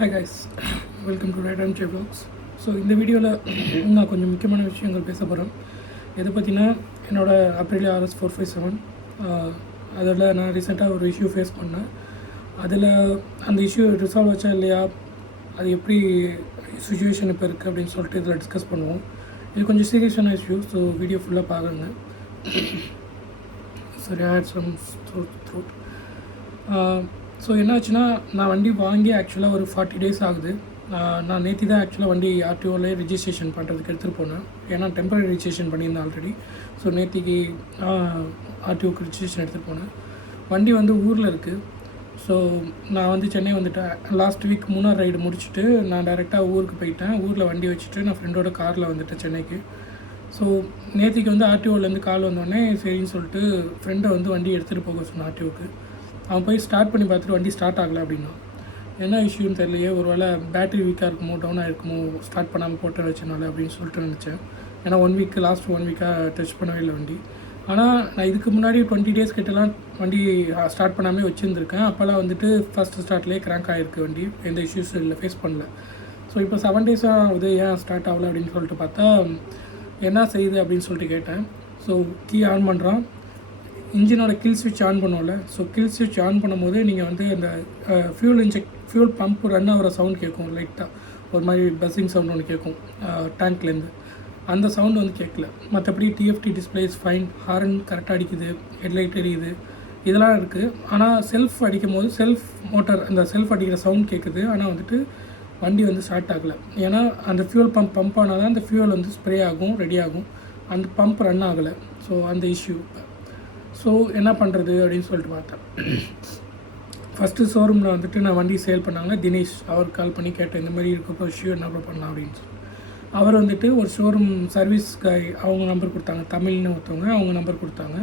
Hi guys, welcome to right and J vlogs. So இந்த வீடியோவில் நான் கொஞ்சம் முக்கியமான விஷயங்கள் பேச போகிறேன். எதை பற்றினா என்னோடய அப்ரிலியா RS457 அதில் நான் ரீசெண்டாக ஒரு இஷ்யூ ஃபேஸ் பண்ணேன். அதில் அந்த இஷ்யூ ரிசால்வ் ஆச்சா இல்லையா, அது எப்படி சுச்சுவேஷன் இப்போ இருக்குது அப்படின்னு சொல்லிட்டு இதில் டிஸ்கஸ் பண்ணுவோம். இது கொஞ்சம் சீரியஸான இஷ்யூ, ஸோ வீடியோ ஃபுல்லாக பாருங்க. சரி, ஐ ஹேட் சம் த்ரோட். ஸோ என்னாச்சுன்னா, நான் வண்டி வாங்கி ஆக்சுவலாக ஒரு 40 days ஆகுது. நான் நேற்று தான் ஆக்சுவலாக வண்டி ஆர்டிஓவில் ரிஜிஸ்ட்ரேஷன் பண்ணுறதுக்கு எடுத்துகிட்டு போனேன். ஏன்னா டெம்பரரி ரிஜிஸ்ட்ரேஷன் பண்ணியிருந்தேன் ஆல்ரெடி. ஸோ நேற்றுக்கு ஆர்டிஓக்கு ரிஜிஸ்ட்ரேஷன் எடுத்துகிட்டு போனேன். வண்டி வந்து ஊரில் இருக்குது. ஸோ நான் வந்து சென்னை வந்துட்டேன். லாஸ்ட் வீக் மூணார் ரைடு முடிச்சுட்டு நான் டைரெக்டாக ஊருக்கு போயிட்டேன். ஊரில் வண்டி வச்சுட்டு நான் ஃப்ரெண்டோட காரில் வந்துட்டேன் சென்னைக்கு. ஸோ நேற்றுக்கு வந்து ஆர்டிஓலேருந்து கால் வந்தோடனே சரின்னு சொல்லிட்டு ஃப்ரெண்டை வந்து வண்டி எடுத்துகிட்டு போக சொன்னேன் ஆர்டிஓக்கு. அவன் போய் ஸ்டார்ட் பண்ணி பார்த்துட்டு வண்டி ஸ்டார்ட் ஆகலை அப்படின்னா. என்ன இஷ்யூன்னு தெரியலையே, ஒரு வேளை பேட்டரி வீக்காக இருக்குமோ, டவுனாக இருக்குமோ, ஸ்டார்ட் பண்ணாமல் போட்டு வச்சனால அப்படின்னு சொல்லிட்டு நினச்சேன். ஏன்னா லாஸ்ட் ஒன் வீக்காக டச் பண்ணவே இல்லை வண்டி. ஆனால் நான் இதுக்கு முன்னாடி 20 days கிட்டலாம் வண்டி ஸ்டார்ட் பண்ணாமல் வச்சுருந்துருக்கேன். அப்போல்லாம் வந்துட்டு ஃபஸ்ட்டு ஸ்டார்ட்லேயே கிராங்க் ஆகிருக்கு வண்டி, எந்த இஷ்யூஸும் இல்லை, ஃபேஸ் பண்ணல. ஸோ இப்போ 7 days ஆகுது, ஏன் ஸ்டார்ட் ஆகலை அப்படின்னு சொல்லிட்டு பார்த்தா என்ன செய்யுது அப்படின்னு சொல்லிட்டு கேட்டேன். ஸோ கீ ஆன் பண்ணுறான், இன்ஜினோட கில் ஸ்விட்ச் ஆன் பண்ணுவோம்ல. ஸோ கில் ஸ்விட்ச் ஆன் பண்ணும்போது நீங்கள் வந்து அந்த ஃபியூல் பம்ப் ரன் ஆகிற சவுண்ட் கேட்கும், லைட்டாக ஒரு மாதிரி பஸ்ஸிங் சவுண்ட் ஒன்று கேட்கும் டேங்க்லேருந்து. அந்த சவுண்ட் வந்து கேட்கல. மற்றபடி டிஎஃப்டி டிஸ்பிளேஸ் ஃபைன், ஹாரன் கரெக்டாக அடிக்குது, ஹெட்லைட் எரியுது, இதெல்லாம் இருக்குது. ஆனால் செல்ஃப் அடிக்கும் போது மோட்டார் அந்த செல்ஃப் அடிக்கிற சவுண்ட் கேட்குது. ஆனால் வந்துட்டு வண்டி வந்து ஸ்டார்ட் ஆகலை. ஏன்னா அந்த ஃபியூல் பம்ப் ஆனால் தான் அந்த ஃபியூல் வந்து ஸ்ப்ரே ஆகும், ரெடி ஆகும். அந்த பம்ப் ரன் ஆகலை. ஸோ அந்த இஷ்யூ. ஸோ என்ன பண்ணுறது அப்படின்னு சொல்லிட்டு பார்த்தேன். ஃபஸ்ட்டு ஷோரூமில் வந்துட்டு நான் வண்டி சேல் பண்ணாங்க தினேஷ். அவர் கால் பண்ணி கேட்டேன், இந்த மாதிரி இருக்கப்போ இஷ்யூ என்ன பண்ணலாம் அப்படின்னு சொல்லி. அவர் வந்துட்டு ஒரு ஷோரூம் சர்வீஸ் காய் அவங்க நம்பர் கொடுத்தாங்க, தமிழ்னு ஒருத்தவங்க, அவங்க நம்பர் கொடுத்தாங்க.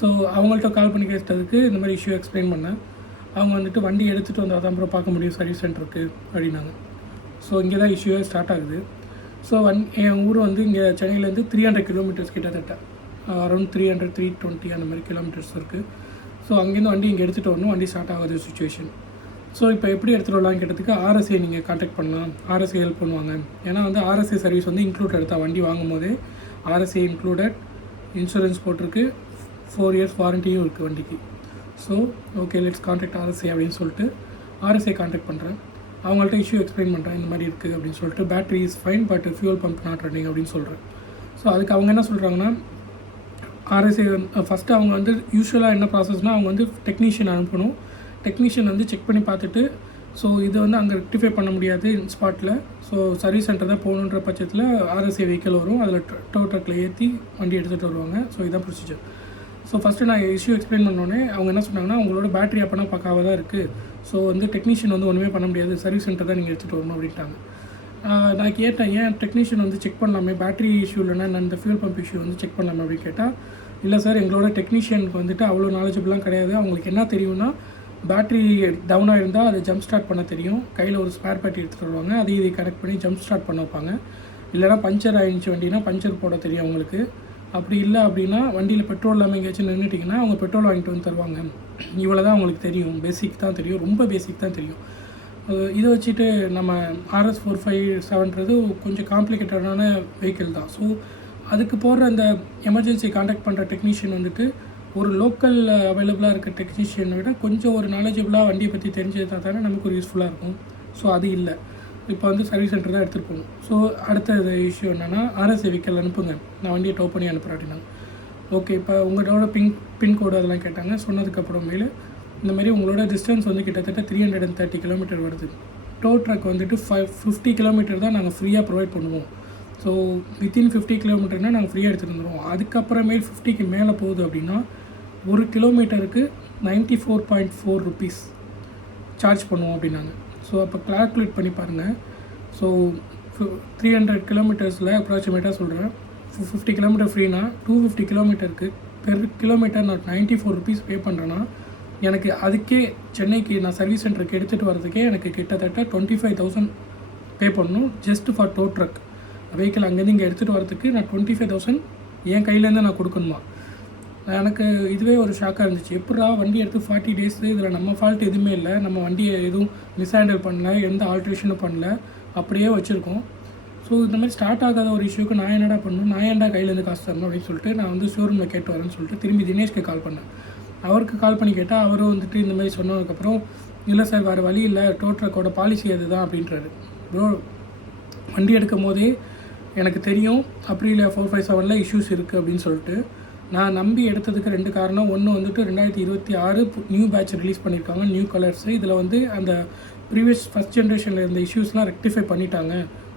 ஸோ அவங்கள்ட்ட கால் பண்ணி கேட்டதுக்கு இந்த மாதிரி இஷ்யூ எக்ஸ்பிளைன் பண்ணேன். அவங்க வந்துட்டு வண்டி எடுத்துகிட்டு வந்தால் தான் அப்புறம் பார்க்க முடியும் சர்வீஸ் சென்டருக்கு அப்படின்னாங்க. ஸோ இங்கே தான் இஷ்யூவே ஸ்டார்ட் ஆகுது. ஸோ என் ஊர் வந்து இங்கே சென்னையிலேருந்து 300 kilometers கிட்டத்தட்ட, அரௌண்ட் 320 அந்த மாதிரி கிலோமீட்டர்ஸ் இருக்குது. ஸோ அங்கேருந்து வண்டி இங்கே எடுத்துகிட்டு வரணும், வண்டி ஸ்டார்ட் ஆகாத சுச்சுவேஷன். ஸோ இப்போ எப்படி எடுத்துகிட்டு வரலான்னு கேட்டதுக்கு RSA நீங்கள் கான்டாக்ட் பண்ணலாம், RSA ஹெல்ப் பண்ணுவாங்க. ஏன்னா வந்து RSA சர்வீஸ் வந்து இன்க்ளூடட் தான். வண்டி வாங்கும் போதே RSA இன்க்ளூடட், இன்சூரன்ஸ் போட்டிருக்கு, 4 years வாரண்டியும் இருக்குது வண்டிக்கு. So okay, let's contact RSA அப்படின்னு சொல்லிட்டு RSA கான்டாக்ட் பண்ணுறேன். அவங்கள்ட்ட இஷ்யூ எக்ஸ்பிளைன் பண்ணுறேன், இந்த மாதிரி இருக்குது அப்படின்னு சொல்லிட்டு. Battery is fine but fuel pump not running அப்படின்னு சொல்கிறேன். ஸோ அதுக்கு அவங்க என்ன சொல்கிறாங்கன்னா, RSA ஃபஸ்ட்டு அவங்க வந்து யூஸ்வலாக என்ன ப்ராசஸ்னால், அவங்க வந்து டெக்னீஷியன் அனுப்பணும். டெக்னீஷியன் வந்து செக் பண்ணி பார்த்துட்டு, ஸோ இதை வந்து அங்கே ரெக்டிஃபை பண்ண முடியாது ஸ்பாட்டில், ஸோ சர்வீஸ் சென்டர் தான் போகணுன்ற பட்சத்தில் RSA வெஹிக்கிள் வரும், அதில் டோ ட்ரக்கில் ஏற்றி வண்டி எடுத்துகிட்டு வருவாங்க. ஸோ இதான் ப்ரொசீஜர். ஸோ ஃபஸ்ட்டு நான் இஷ்யூ எக்ஸ்பிளைன் பண்ணோன்னே அவங்க என்ன சொன்னாங்கன்னா, உங்களோட பேட்டரி அப்போனா பக்காவாக தான் இருக்குது, ஸோ வந்து டெக்னீஷியன் வந்து ஒன்றுமே பண்ண முடியாது, சர்வீஸ் சென்டர் தான் நீங்கள் எடுத்துகிட்டு வரணும் அப்படின்ட்டாங்க. நான் கேட்டேன், ஏன் டெக்னீஷியன் வந்து செக் பண்ணலாமே, பேட்டரி இஷ்யூ இல்லைன்னா நான் இந்த ஃபியூல் பம்ப் இஷ்யூ வந்து செக் பண்ணலாமே அப்படின்னு கேட்டால், இல்லை சார், எங்களோட டெக்னீஷியனுக்கு வந்துட்டு அவ்வளோ நாலேஜபிளாக கிடையாது. அவங்களுக்கு என்ன தெரியும்னா, பேட்டரி டவுனாக இருந்தால் அதை ஜம்ப் ஸ்டார்ட் பண்ண தெரியும், கையில் ஒரு ஸ்பேர் பேட்டரி எடுத்துகிட்டு வருவாங்க, அதை இதை கனெக்ட் பண்ணி ஜம்ப் ஸ்டார்ட் பண்ண வைப்பாங்க. இல்லைனா பஞ்சர் ஆகிடுச்சு வண்டினா பஞ்சர் போட தெரியும் அவங்களுக்கு. அப்படி இல்லை அப்படின்னா வண்டியில் பெட்ரோல் இல்லாமல் எங்கேயாச்சும் நின்றுட்டிங்கன்னா அவங்க பெட்ரோல் வாங்கிட்டு வந்து தருவாங்க. இவ்வளோ தான் அவங்களுக்கு தெரியும், பேசிக் தான் தெரியும், ரொம்ப பேசிக் தான் தெரியும். இதை வச்சுட்டு நம்ம RS457ன்றது கொஞ்சம் காம்ப்ளிகேட்டடான வெஹிக்கிள் தான். ஸோ அதுக்கு போடுற அந்த எமர்ஜென்சி கான்டாக்ட் பண்ணுற டெக்னீஷியன் வந்துட்டு ஒரு லோக்கல் அவைலபிளாக இருக்க டெக்னீஷியனை விட கொஞ்சம் ஒரு நாலேஜபிளாக வண்டியை பற்றி தெரிஞ்சது தானே நமக்கு ஒரு யூஸ்ஃபுல்லாக இருக்கும். ஸோ அது இல்லை. இப்போ வந்து சர்வீஸ் சென்டர் தான் எடுத்துகிட்டு போகணும். ஸோ அடுத்த இஷ்யூ என்னென்னா, RSA வெஹிக்கிள் அனுப்புங்க, நான் வண்டியை டோ பண்ணி அனுப்புகிறேன் அப்படின்னாங்க. ஓகே, இப்போ உங்களோட பின்கோடு அதெல்லாம் கேட்டாங்க. சொன்னதுக்கப்புறமேலு இந்தமாரி உங்களோட டிஸ்டன்ஸ் வந்து கிட்டத்தட்ட 330 kilometer வருது. டோ ட்ரக் வந்துட்டு 50 kilometer தான் நாங்கள் ஃப்ரீயாக ப்ரொவைட் பண்ணுவோம். ஸோ வித்தின் 50 kilometerனால் நாங்கள் ஃப்ரீயாக எடுத்துகிட்டு வந்துடுவோம். அதுக்கப்புறமேல் 50க்கு மேலே போகுது அப்படின்னா 1 kilometerக்கு 94.4 rupees சார்ஜ் பண்ணுவோம் அப்படின்னாங்க. ஸோ அப்போ கால்குலேட் பண்ணி பாருங்கள். ஸோ 300 kilometersல அப்ராக்சிமேட்டாக சொல்கிறேன், 50 kilometer ஃப்ரீனா 250 kilometerக்கு பெர் கிலோமீட்டர் நான் 94 rupees பே பண்ணுறேன்னா, எனக்கு அதுக்கே சென்னைக்கு நான் சர்வீஸ் சென்டருக்கு எடுத்துகிட்டு வரதுக்கே எனக்கு கிட்டத்தட்ட 25,000 பே பண்ணணும், just for tow truck. Vehicle அங்கேருந்து இங்கே எடுத்துகிட்டு வரதுக்கு நான் 25,000 என் கையிலேருந்து நான் கொடுக்கணுமா. எனக்கு இதுவே ஒரு ஷாக்காக இருந்துச்சு. எப்புட்றா வண்டி எடுத்து 40 டேஸ், இதில் நம்ம ஃபால்ட் எதுவுமே இல்லை, நம்ம வண்டியை எதுவும் மிஸ்ஹேண்டில் பண்ணல, எந்த ஆல்ட்ரேஷனும் பண்ணல, அப்படியே வச்சுருக்கோம். ஸோ இந்த மாதிரி ஸ்டார்ட் ஆகாத ஒரு இஷ்யூக்கு நான் என்னடா பண்ணணும், நான் ஏன்டா கையிலேருந்து காசு தரணும் அப்படின்னு சொல்லிட்டு நான் வந்து ஷோரூமில் கேட்டு வரேன்னு சொல்லிட்டு திரும்பி தினேஷ்க்கு கால் பண்ணேன். அவருக்கு கால் பண்ணி கேட்டால் அவரும் வந்துட்டு இந்த மாதிரி சொன்னதுக்கப்புறம், இல்லை சார் வேறு வழி இல்லை, டோ ட்ரக்கோட பாலிசி அதுதான் அப்படின்றாரு. ப்ரோ, வண்டி எடுக்கும் போதே எனக்கு தெரியும் அப்ரிலியா 457 இஷ்யூஸ் இருக்குது அப்படின்னு சொல்லிட்டு. நான் நம்பி எடுத்ததுக்கு 2 காரணம். ஒன்று வந்துட்டு 2026 நியூ பேட்ச் ரிலீஸ் பண்ணியிருக்காங்க, நியூ கலர்ஸு. இதில் வந்து அந்த ப்ரீவியஸ் ஃபஸ்ட் ஜென்ரேஷனில் இருந்த இஷ்யூஸ்லாம் ரெக்டிஃபை பண்ணிட்டாங்க,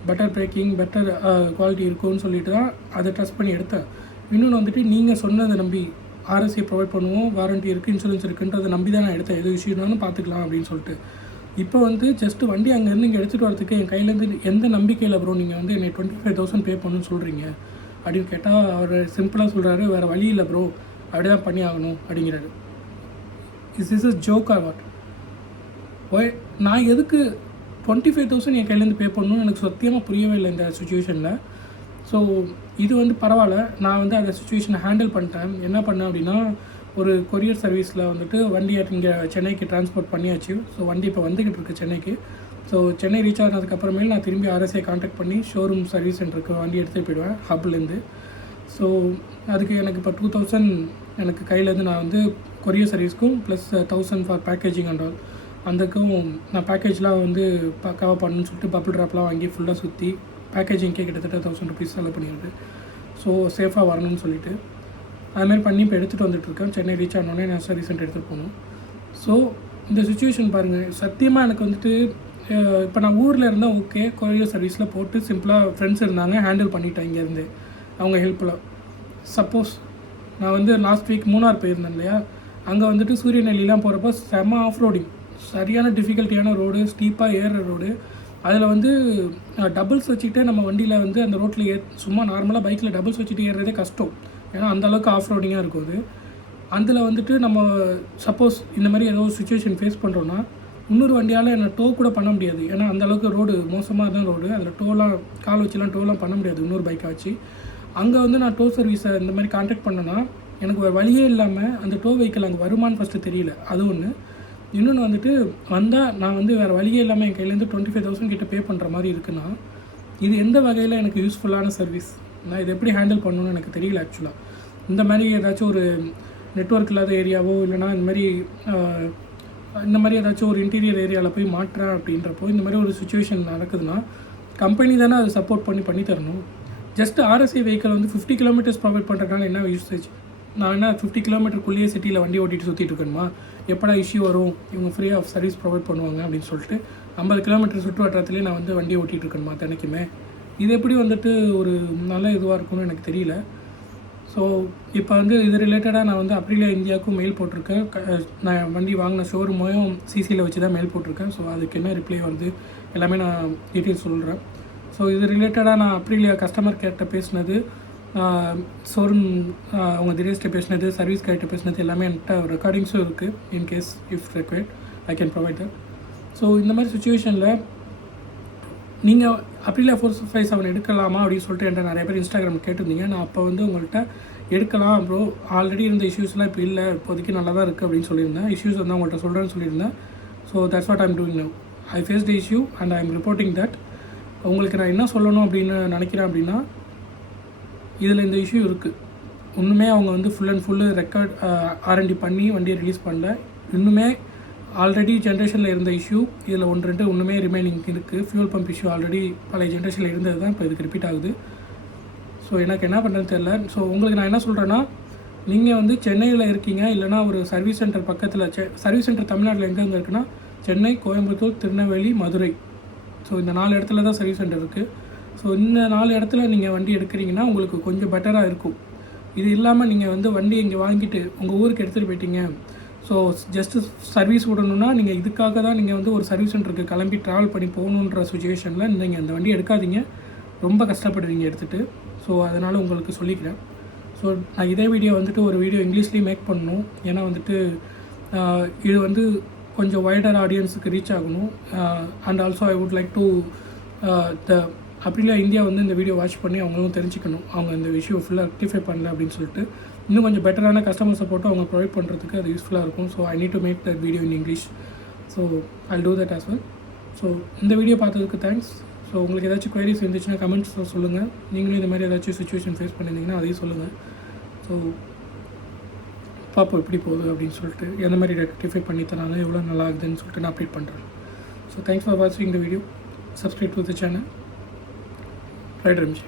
பெட்டர் பிரேக்கிங், பெட்டர் குவாலிட்டி இருக்கும்னு சொல்லிட்டு தான் அதை ட்ரஸ்ட் பண்ணி எடுத்தேன். இன்னொன்று வந்துட்டு நீங்கள் சொன்னதை நம்பி ஆர்எஸ்ஐ ப்ரொவைட் பண்ணுவோம், வாரண்ட்டி இருக்குது, இன்சூரன்ஸ் இருக்குன்றதை நம்பி தான் நான் எடுத்தேன், எது இஷ்யூனாலும் பார்த்துக்கலாம் அப்படின்னு சொல்லிட்டு. இப்போ வந்து ஜஸ்ட்டு வண்டி அங்கேருந்து இங்கே எடுத்துகிட்டு வரதுக்கு என் கையிலேருந்து எந்த நம்பிக்கையில் ப்ரோ நீங்கள் வந்து என்னை 25,000 பே பண்ணணும்னு சொல்கிறீங்க அப்படின்னு கேட்டால், அவர் சிம்பிளாக சொல்கிறாரு, வேறு வழி இல்லை ப்ரோ, அப்படி தான் பண்ணி ஆகணும் அப்படிங்கிறாரு. Is a joke or what? நான் எதுக்கு 25,000 என் கையிலேருந்து பே பண்ணணும்னு எனக்கு சத்தியமாக புரியவே இல்லை இந்த சுச்சுவேஷனில். ஸோ இது வந்து பரவாயில்ல, நான் வந்து அந்த சுச்சுவேஷனை ஹேண்டில் பண்ணிட்டேன். என்ன பண்ணேன் அப்படின்னா, ஒரு கொரியர் சர்வீஸில் வந்துட்டு வண்டியை இங்கே சென்னைக்கு ட்ரான்ஸ்போர்ட் பண்ணியாச்சு. ஸோ வண்டி இப்போ வந்துக்கிட்டு இருக்குது சென்னைக்கு. ஸோ சென்னை ரீச் ஆனதுக்கப்புறமேல் நான் திரும்பி ஆர்எஸ்ஐ கான்டாக்ட் பண்ணி ஷோரூம் சர்வீஸ் சென்டருக்கு வண்டி எடுத்துகிட்டு போயிடுவேன் ஹப்லேருந்து. ஸோ அதுக்கு எனக்கு இப்போ 2,000 எனக்கு கையிலேருந்து நான் வந்து கொரியர் சர்வீஸ்க்கும் plus 1,000 for packaging and all, அதுக்கும் நான் பேக்கேஜ்லாம் வந்து பக்காவாக பண்ணணும்னு சொல்லிட்டு பபிள் ட்ராப்லாம் வாங்கி ஃபுல்லாக சுற்றி பேக்கேஜிங்க்கே கிட்டத்தட்ட 1,000 ருபீஸ் செலவு பண்ணிடுது. ஸோ சேஃபாக வரணும்னு சொல்லிட்டு அதுமாதிரி பண்ணி இப்போ எடுத்துகிட்டு வந்துட்டுருக்கேன். சென்னை ரீச் ஆனோடனே நான் சர்வீஸ் சென்டர் எடுத்துகிட்டு போகணும். ஸோ இந்த சுச்சுவேஷன் பாருங்கள், சத்தியமாக எனக்கு வந்துட்டு இப்போ நான் ஊரில் இருந்தால் ஓகே, கொரியர் சர்வீஸில் போட்டு சிம்பிளாக ஃப்ரெண்ட்ஸ் இருந்தாங்க, ஹேண்டில் பண்ணிட்டேன் இங்கேருந்து அவங்க ஹெல்ப்பில். சப்போஸ் நான் வந்து லாஸ்ட் வீக் மூணார் போயிருந்தேன் இல்லையா, அங்கே வந்துட்டு சூரியநெல்லிலாம் போகிறப்போ செம்ம ஆஃப் ரோடிங், சரியான டிஃபிகல்ட்டியான ரோடு, ஸ்டீப்பாக ஏறுற ரோடு. அதில் வந்து டபுள்ஸ் வச்சுக்கிட்டே நம்ம வண்டியில் வந்து அந்த ரோட்டில் சும்மா நார்மலாக பைக்கில் டபுள்ஸ் வச்சுட்டு ஏறுறதே கஷ்டம், ஏன்னா அந்தளவுக்கு ஆஃப் ரோடிங்காக இருக்கும் அது. அதில் வந்துட்டு நம்ம சப்போஸ் இந்த மாதிரி ஏதோ ஒரு சுச்சுவேஷன் ஃபேஸ் பண்ணுறோன்னா இன்னொரு வண்டியால் என்னை டோ கூட பண்ண முடியாது, ஏன்னா அந்தளவுக்கு ரோடு மோசமாக தான் ரோடு. அதில் டோலாம் கால் வச்சுலாம் டோலாம் பண்ண முடியாது இன்னொரு பைக்கை வச்சு. அங்கே வந்து நான் டோ சர்வீஸை இந்த மாதிரி கான்டாக்ட் பண்ணேன்னா எனக்கு ஒரு வழியே இல்லாமல் அந்த டோ வெஹிக்கிள் அங்கே வருமானு ஃபஸ்ட்டு தெரியல, அது ஒன்று. இன்னொன்று வந்துட்டு வந்தால் நான் வந்து வேறு வழியே இல்லாமல் என் கையிலேருந்து 25,000 கிட்ட பே பண்ணுற மாதிரி இருக்குன்னா இது எந்த வகையில் எனக்கு யூஸ்ஃபுல்லான சர்வீஸ்? நான் இதை எப்படி ஹேண்டில் பண்ணணும்னு எனக்கு தெரியல ஆக்சுவலாக. இந்த மாதிரி ஏதாச்சும் ஒரு நெட்வொர்க் இல்லாத ஏரியாவோ இல்லைனா இந்த மாதிரி ஏதாச்சும் ஒரு இன்டீரியர் ஏரியாவில் போய் மாட்டுறேன் அப்படின்றப்போ இந்த மாதிரி ஒரு சுச்சுவேஷன் நடக்குதுன்னா கம்பெனி தானே அதை சப்போர்ட் பண்ணி தரணும். ஜஸ்ட் ஆர்எஸ்ஐ வெஹிக்கிள் வந்து 50 கிலோமீட்டர்ஸ் ப்ரொவைட் பண்ணுறதுனால என்ன யூசேஜ்? நான் என்ன 50 கிலோமீட்டருக்குள்ளேயே சிட்டியில் வண்டி ஓட்டிகிட்டு சுற்றிட்டு இருக்கணுமா? எப்படா இஷ்யூ வரும், இவங்க ஃப்ரீ ஆஃப் சர்வீஸ் ப்ரொவைட் பண்ணுவாங்க அப்படின்னு சொல்லிட்டு 50 கிலோமீட்டர் சுற்று வட்டாரத்துலேயே நான் வந்து வண்டி ஓட்டிகிட்டு இருக்கணுமா தினைக்குமே? இது எப்படி வந்துட்டு ஒரு நல்ல இதுவாக இருக்கும்னு எனக்கு தெரியல. ஸோ இப்போ வந்து இது ரிலேட்டடாக நான் வந்து அப்ரிலியா இந்தியாவுக்கும் மெயில் போட்டிருக்கேன். நான் வண்டி வாங்கின ஷோரூமையும் சிசியில் வச்சு தான் மெயில் போட்டிருக்கேன். ஸோ அதுக்கு என்ன ரிப்ளை வந்து எல்லாமே நான் டீட்டெயில்ஸ் சொல்கிறேன். ஸோ இது ரிலேட்டடாக நான் அப்ரிலியா கஸ்டமர் கேர்கிட்ட பேசினது, ஷோரூம் அவங்க தினேஷ்கிட்ட பேசினது, சர்வீஸ் கேர்கிட்ட பேசினது எல்லாமே என்கிட்ட ரெக்கார்டிங்ஸும் இருக்குது. In case if required I can provide that. So இந்த மாதிரி சுச்சுவேஷனில் நீங்கள் அப்ரிலியா 457 எடுக்கலாமா அப்படின்னு சொல்லிட்டு என்கிட்ட நிறைய பேர் இன்ஸ்டாகிராம் கேட்டிருந்தீங்க. நான் அப்போ வந்து உங்கள்கிட்ட எடுக்கலாம் ப்ரோ, ஆல்ரெடி இருந்த இஷ்யூஸ்லாம் இப்போ இல்லை, இப்போதைக்கு நல்லா தான் இருக்குது அப்படின்னு சொல்லியிருந்தேன். இஷ்யூஸ் வந்து உங்கள்கிட்ட சொல்கிறேன்னு சொல்லியிருந்தேன். So that's what I'm doing now. I face the issue and I am reporting that. உங்களுக்கு நான் என்ன சொல்லணும் அப்படின்னு நினைக்கிறேன் அப்படின்னா, இதில் இந்த இஷ்யூ இருக்குது. இன்னுமே அவங்க வந்து full and full record R&D பண்ணி வண்டியை ரிலீஸ் பண்ணல. இன்னுமே ஆல்ரெடி ஜென்ரேஷனில் இருந்த இஷ்யூ இதில் 1-2 இன்னுமே ரிமைனிங் இருக்குது. ஃபியூல் பம்ப் இஷ்யூ ஆல்ரெடி பழைய ஜென்ரேஷனில் இருந்தது தான் இப்போ இதுக்கு ரிப்பீட் ஆகுது. ஸோ எனக்கு என்ன பண்ணுறதுன்னு தெரியல. ஸோ உங்களுக்கு நான் என்ன சொல்கிறேன்னா, நீங்கள் வந்து சென்னையில் இருக்கீங்க, இல்லைனா ஒரு சர்வீஸ் சென்டர் பக்கத்தில் சர்வீஸ் சென்டர் தமிழ்நாட்டில் எங்கெங்கே இருக்குன்னா சென்னை, கோயம்புத்தூர், திருநெல்வேலி, மதுரை. ஸோ இந்த 4 இடத்துல தான் சர்வீஸ் சென்டர் இருக்குது. ஸோ இந்த 4 இடத்துல நீங்கள் வண்டி எடுக்கிறீங்கன்னா உங்களுக்கு கொஞ்சம் பெட்டராக இருக்கும். இது இல்லாமல் நீங்கள் வந்து வண்டி இங்கே வாங்கிட்டு உங்கள் ஊருக்கு எடுத்துகிட்டு போயிட்டீங்க, ஸோ ஜஸ்ட்டு சர்வீஸ் விடணுன்னா நீங்கள் இதுக்காக தான் நீங்கள் வந்து ஒரு சர்வீஸ் சென்டருக்கு கிளம்பி ட்ராவல் பண்ணி போகணுன்ற சுச்சுவேஷனில் நீங்கள் அந்த வண்டி எடுக்காதீங்க, ரொம்ப கஷ்டப்படுவீங்க எடுத்துகிட்டு. ஸோ அதனால் உங்களுக்கு சொல்லிக்கிறேன். ஸோ நான் இதே வீடியோ வந்துட்டு ஒரு வீடியோ இங்கிலீஷ்லேயும் மேக் பண்ணணும், ஏன்னா வந்துட்டு இது வந்து கொஞ்சம் வைடர் ஆடியன்ஸுக்கு ரீச் ஆகணும். And also I would like to Aprilia India வந்து இந்த வீடியோ வாட்ச் பண்ணி அவங்களும் தெரிஞ்சுக்கணும், அவங்க இந்த விஷயம் ஃபுல்லாக ரெக்டிஃபை பண்ணல அப்படின்னு சொல்லிட்டு. இன்னும் கொஞ்சம் பெட்டரான கஸ்டமர் சப்போர்ட்டும் அவங்க ப்ரொவைட் பண்ணுறதுக்கு அது யூஸ்ஃபுல்லாக இருக்கும். So I need to make that video in English. So I'll do that as well. So இந்த வீடியோ பார்த்ததுக்கு தேங்க்ஸ். ஸோ உங்களுக்கு ஏதாச்சும் குவரிஸ் இருந்துச்சுன்னா கமெண்ட்ஸில் சொல்லுங்கள். நீங்களும் இந்த மாதிரி ஏதாச்சும் சுச்சுவேஷன் ஃபேஸ் பண்ணியிருந்தீங்கன்னா அதையும் சொல்லுங்கள். ஸோ பார்ப்போம் எப்படி போகுது அப்படின்னு சொல்லிட்டு, எந்த மாதிரி ரெக்டிஃபை பண்ணி தராங்க, எவ்வளோ நல்லா ஆகுதுன்னு சொல்லிட்டு நான் அப்டேட் பண்ணுறேன். ஸோ தேங்க்ஸ் ஃபார் வாட்சிங் the video. Subscribe to the channel. Right Ramji.